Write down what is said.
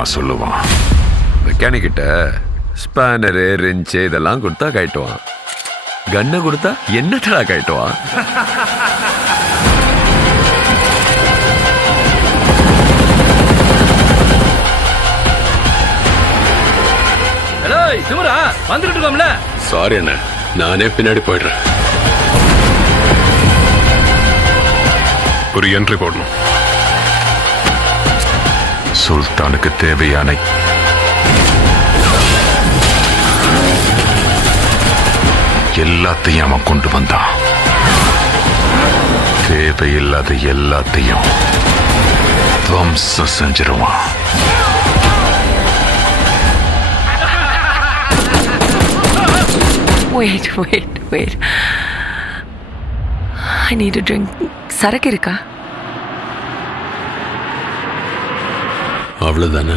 நான் சொல்லுவான். மெக்கானிக் கிட்ட ஸ்பேனரு ரெஞ்சு இதெல்லாம் கொடுத்தா கட்டுவான். கண்ணை கொடுத்தா என்னடா கட்டுவான்? ஹலோ சிவரா வந்துட்டு இருக்கோம்ல. சாரி அண்ணா, நானே பின்னாடி போயிடுறேன். ஒரு என்ட்ரி போடணும். சுல்தானுக்கு தேவையான எல்லாத்தையும் அவன் கொண்டு வந்தான். தேவையில்லாத எல்லாத்தையும் துவம்சம் செஞ்சிருவான். Wait. I need a drink. சரக்கு இருக்கா? அவ்வளவுதானே.